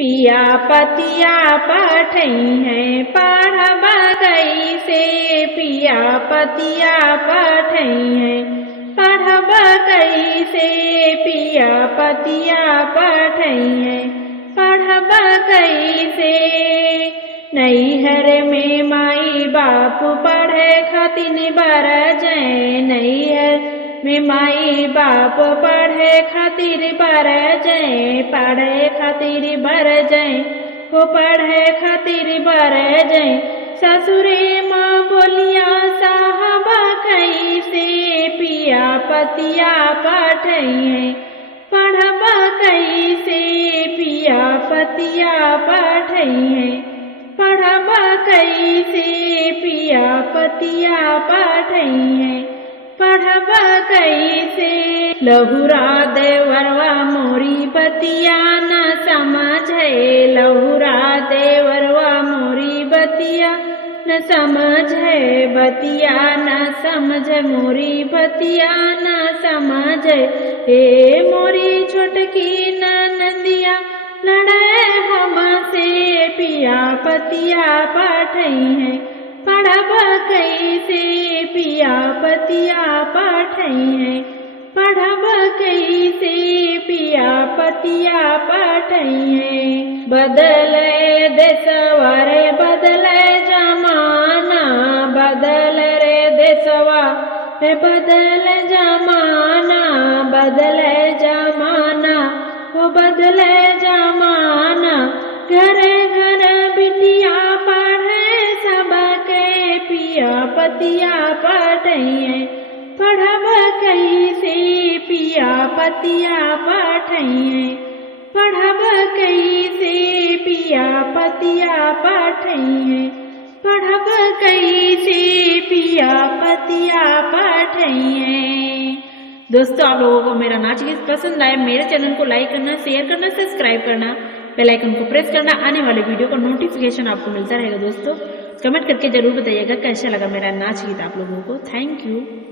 पिया पतिया पठई है पढ़ब कैसे, पिया पतिया पठई है पढ़ब कैसे, पिया पतिया पठई है पढ़ब कैसे। नैहर में माई बाप पढ़े खातिर बर जय, नैहर में माई बाप पढ़े खातिर बर जय, पढ़े खातिर बर जय, वो पढ़े खातिर बर जय। ससुरे माँ बोलिया साहब कैसे, पिया पतिया पठई है पढ़ब कैसे, पिया पतिया पठई है पढ़ब कैसे, पिया पतिया पठई है पढ़ब कैसे। लहुरा देवरवा मोरी बतिया न समझे, लहुरा देवरवा मोरी बतिया न समझे, बतिया न समझे मोरी बतिया न समझे। हे मोरी छोटकी ननदिया लड़े हमसे, पिया पतिया पठई है पढ़ब कैसे, पिया पतिया पठई है पढ़ब कैसे, पिया पतिया पठई है। बदले देशवा रे बदले जमाना, बदल रे देशवा रे बदले जमाना, बदले जमाना वो बदले जमाना। घरे घर बिटिया पढ़े सबके, पिया पतिया पठई है पढ़ब कैसे, पिया पतिया पठई है पढ़ब कैसे, पिया पतिया पठई है पढ़ब कैसे, पिया पतिया पठई है। दोस्तों, आप लोगों को मेरा नाच गीत पसंद आए, मेरे चैनल को लाइक करना, शेयर करना, सब्सक्राइब करना, बेल आइकन को प्रेस करना, आने वाले वीडियो का नोटिफिकेशन आपको मिलता रहेगा। दोस्तों, कमेंट करके जरूर बताइएगा कैसा लगा मेरा नाच गीत आप लोगों को। Thank you.